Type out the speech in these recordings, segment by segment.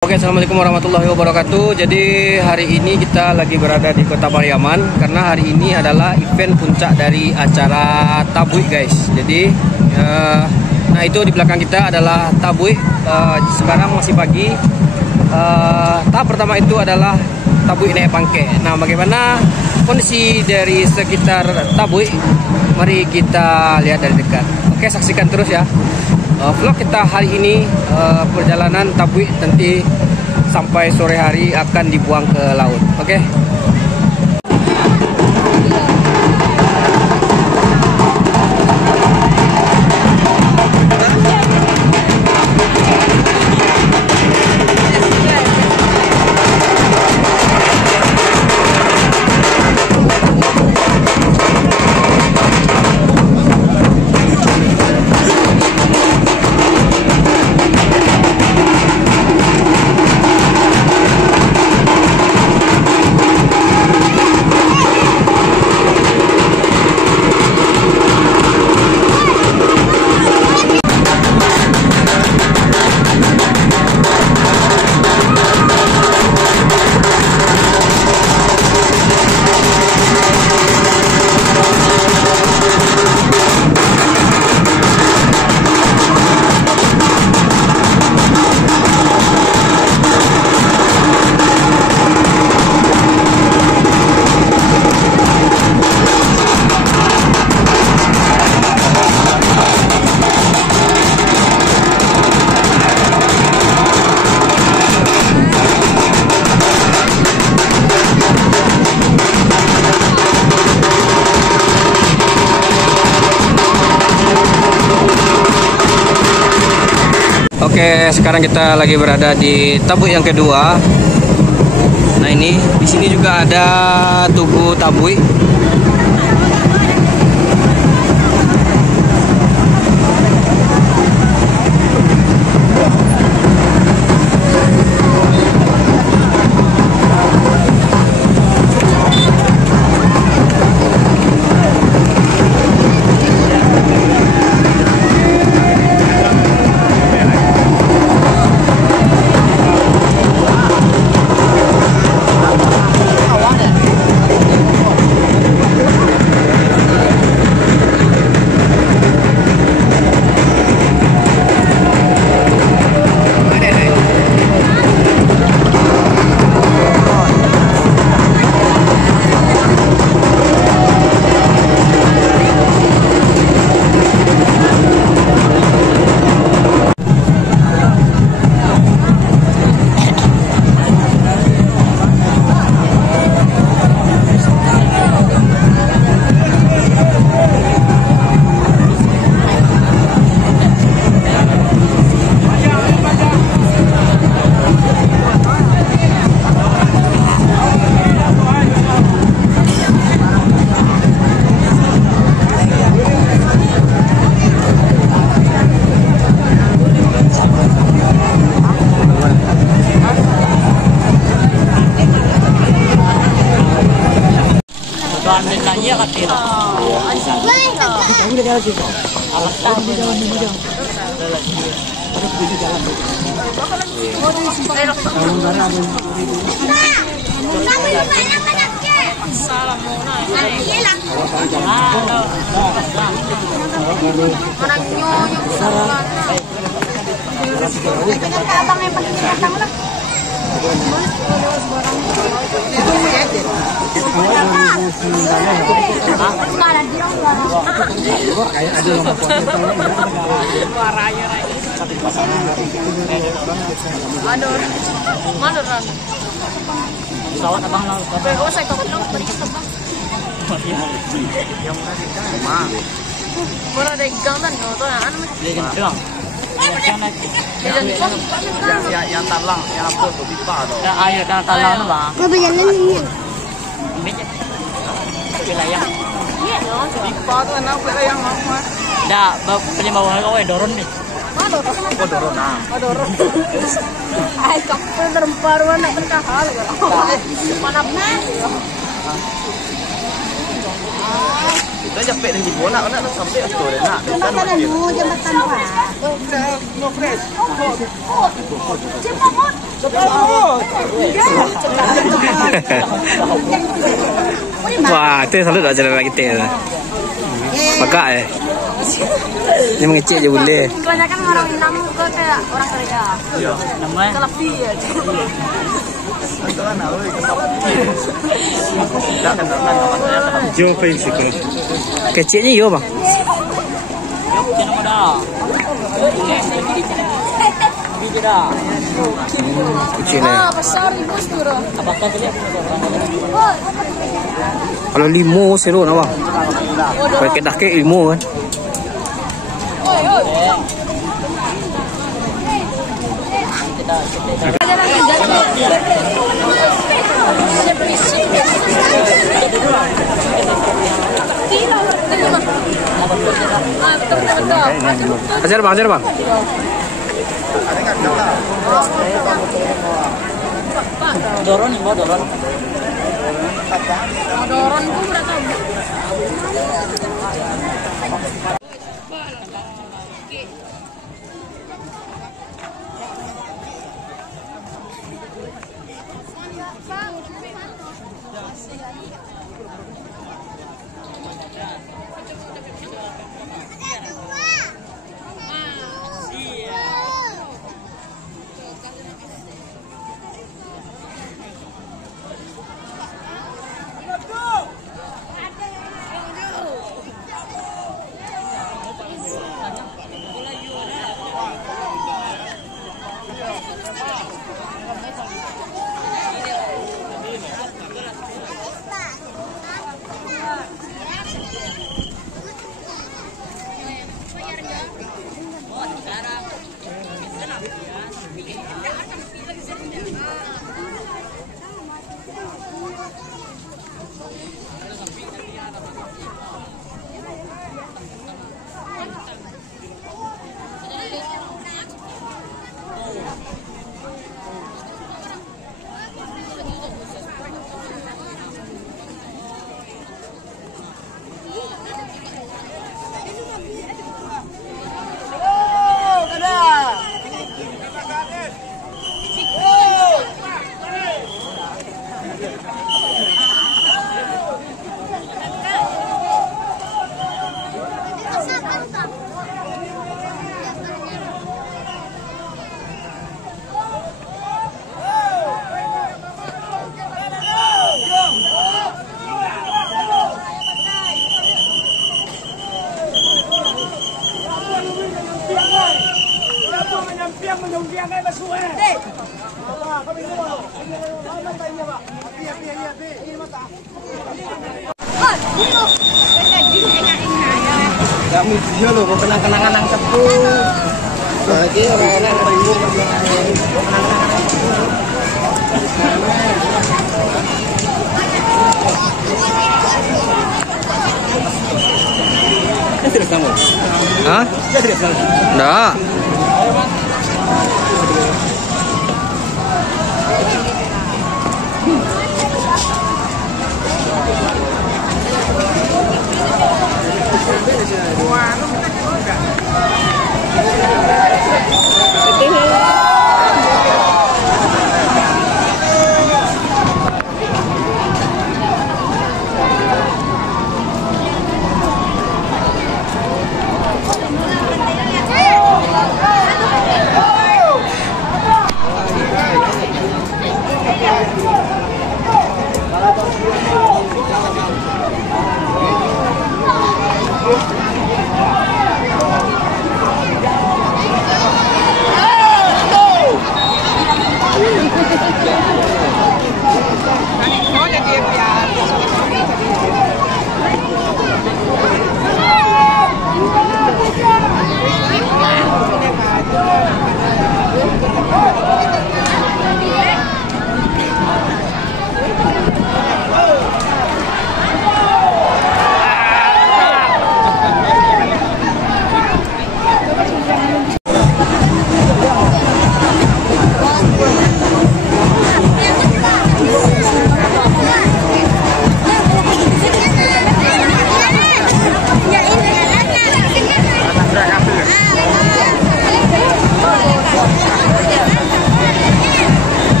Oke, assalamualaikum warahmatullahi wabarakatuh. Jadi hari ini kita lagi berada di Kota Pariaman karena hari ini adalah event puncak dari acara Tabuik, guys. Jadi, nah itu di belakang kita adalah Tabuik. Sekarang masih pagi. Tahap pertama itu adalah Tabuik naik pangke. Nah, bagaimana kondisi dari sekitar Tabuik? Mari kita lihat dari dekat. Oke, saksikan terus ya. Vlog kita hari ini, perjalanan Tabuik nanti sampai sore hari akan dibuang ke laut. Oke. Oke, sekarang kita lagi berada di Tabuik yang kedua. Nah, ini di sini juga ada Tugu Tabuik. Pesawat abang laut. Oh, saya kok dong terbang. Mana ada ikan dan noto yang Legend doang. Yang talang, yang apa tuh pipa tuh. Ya air dan talang bang. Kau berjalan ini. Meja. Wilayah. Iya dong. Pipa tuh enak wilayah apa? Dah, beli bawah kau doron nih. Oh, dorong. Oh, dorong. Ay, kapal terparuan nak berkahal. Mana benar? Kita japek dan jibo nak sampai itu deh nak. Kita Jembatan anu, jembatan apa? no fresh. Wah, itu selalu dah jalan kita. Pakak Ini mengecek je boleh. Kebanyakan orang Minang ke kayak orang kerja. Iya. Namanya kelepi ya. Jo fancy ko. Keceknya yo bang. Kecil Ah, besar ibu turun. Kalau limo seru nak bang. Pakai dah kek limo kan. Ajar bang, ajar bang. Doron nih, doron. Doron ku berapa? Kami video loh, mau kenang-kenangan nang sepu. Lagi orang-orang ibu mau kenang-kenangan sepu. Terus kamu? Hah? Terus kamu? Enggak.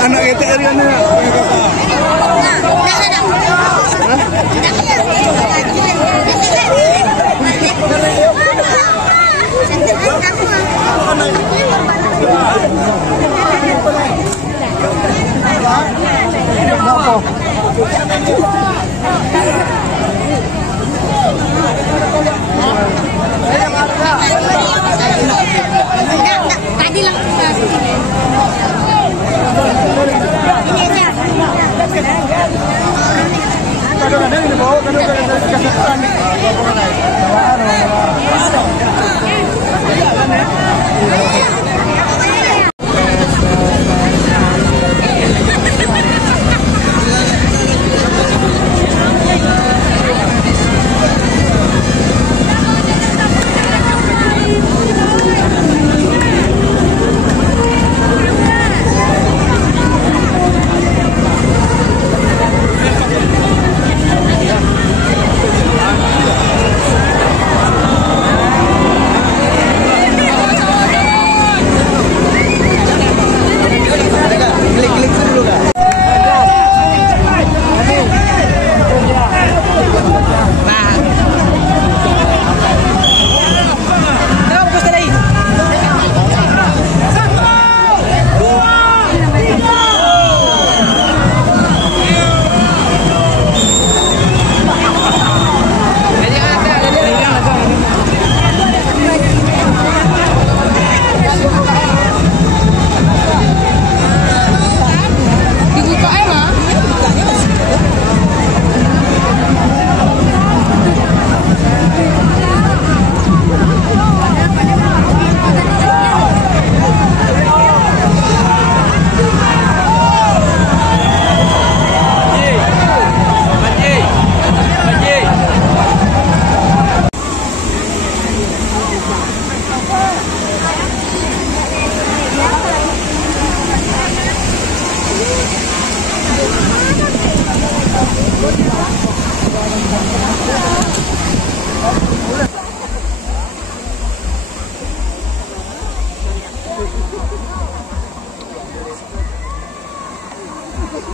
Anak kita Ariana. Tadi langsung ke sini. Ini aja. Kadang-kadang ini bawa, kadang-kadang kasih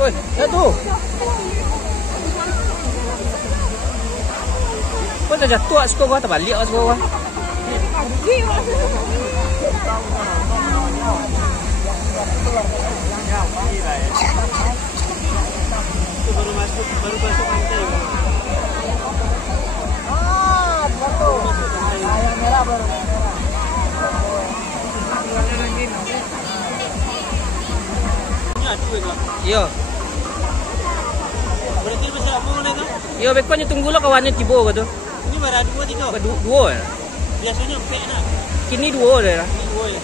Oi, satu. Kau dah jatuh kat skor kau, terbalik kat skor kau. Baru masuk pantai. Ayam merah baru. Yo. Berarti besar apa mana tu? Yo, bekanya tunggulah kawannya tiba kau tu. Ini baru 2 3. Dua ya. Biasanya 4 nak. Kini dua dah. Ini 2 ya.